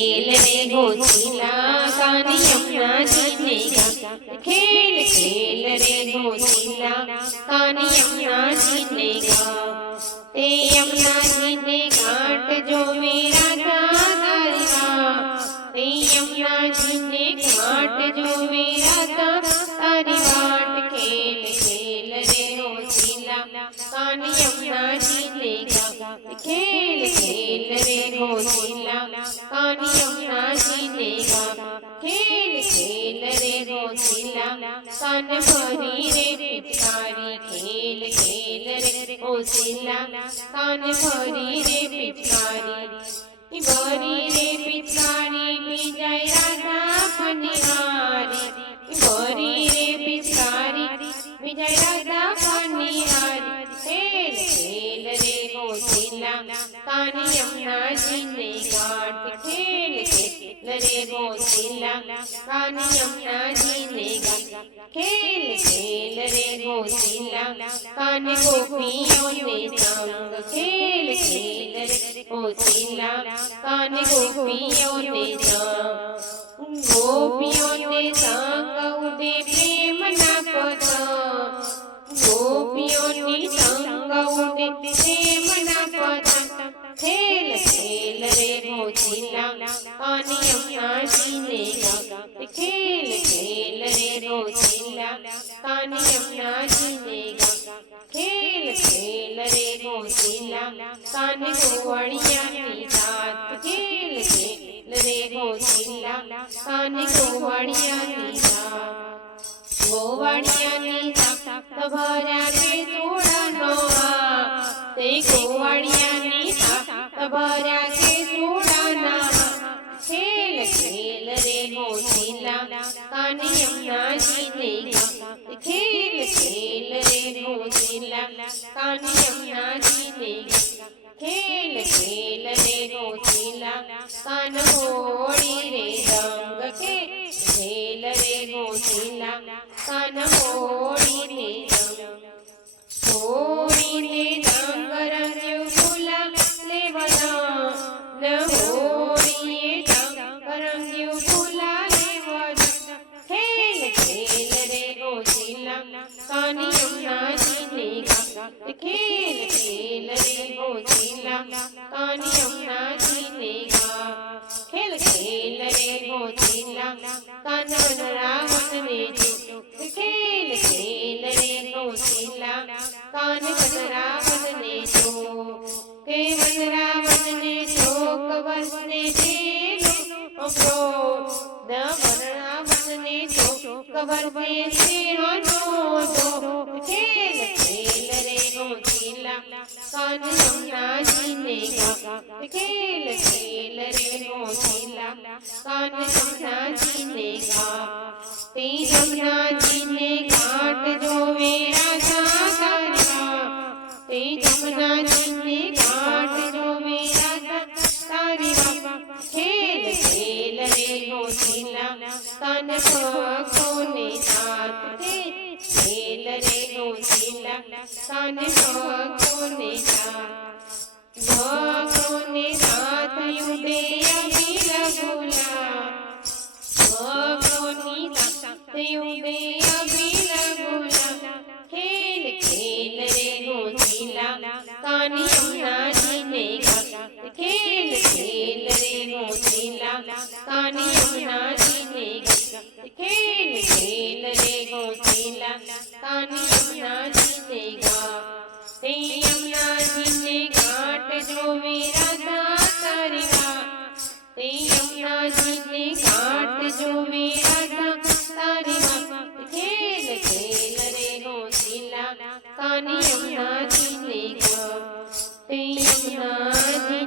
खेल रे गोचिला कान्हा यमुना जी ने गा खेल खेल रे गोचिला कान्हा यमुना जी ने गा ते यमुना जी ने घाट जो मेरा दादा ते यमुना जी ने घाट जो मेरा तारी बाट खेल खेल रे गोचिला कान्हा यमुना जी ने गा खेल खेल रे गोचिला कान्हा यमुना जी ने गा खेल खेल रे गोचिला कान भरी रे पिचकारी खेल खेल रे गोचिला कान भरी रे पिचकारी भरी रे पिचकारी विजय राधा फनिहारी भरी रे पिचकारी विजय राधा फनिहारी खेल खेल रे गोचिला कान्हा यमुना जी ने घाट खेल खेल रे गोचिला कान्हा यमुना जी ने घाट खेल खेल रे गोचिला कान्हा गोपियों ने संग खेल खेल रे गोचिला कान्हा गोपियों ने संग गोपियों ने संग उदे प्रेम ना पता गोपियों ने संग उदे प्रेम ना पता खेल खेल रे गोचिला कान्हा यमुना जी ने गा खेल खेल रे गोचिला कान्हा यमुना जी ने गा खेल खेल रे गोचिला कान्हा गोवड़िया की रात खेल खेल रे गोचिला कान्हा गोवड़िया की रात गोवड़िया की रात भरा के जोड़ा नोआ ते गोवड़िया की रात भरा के जोड़ा ना खेल खेल रे गोचिला कान्हा यमुना जी ने गा खेल खेल रे गोचिला कान्हा यमुना जी ने गा खेल खेल रे गोचिला कान्हा होड़ी रे रंग खेल रे गोचिला कान्हा होड़ी रे रंग होड़ी रे रंग रंग फूला ले बना न होड़ी रंग रंग फूला ले बना खेल खेल रे गोचिला कान्हा यमुना जी ने गा खेल खेल रे गोचिला कान्हा यमुना जी ने गा खेल खेल रे गोचिला कान्हा वनरावन ने जो खेल खेल रे गोचिला कान्हा वनरावन ने जो के वनरावन ने जो कवर ने जेलो द वनरावन ने जो कवर पे सेनो दो खेल खेल रे गोचिला कान्हा यमुना जी ने गा खेल खेल रे गोचिला कान्हा यमुना जी ने गा ते यमुना जी ने घाट जो मेरा दादा ते यमुना जी ने घाट जो मेरा तारी बाबा खेल खेल रे गोचिला कान्हा भक्तों ने साथ खेल रे गोचिला कान्हा भक्तों ने साथ युदे अभी लगुला भक्तों ने साथ युदे अभी लगुला खेल खेल रे गोचिला कान्हा यमुना जी ने गा खेल खेल रे गोचिला कान्हा यमुना जी ने गा खेल खेल रे गोचिला कान्हा यमुना जी ने गा ते यमुना जी ने घाट जो मेरा तारी गा ते यमुना जी ने घाट जो मेरा तारी गा खेल खेल रे गोचिला कान्हा यमुना जी ने गा ते यमुना जी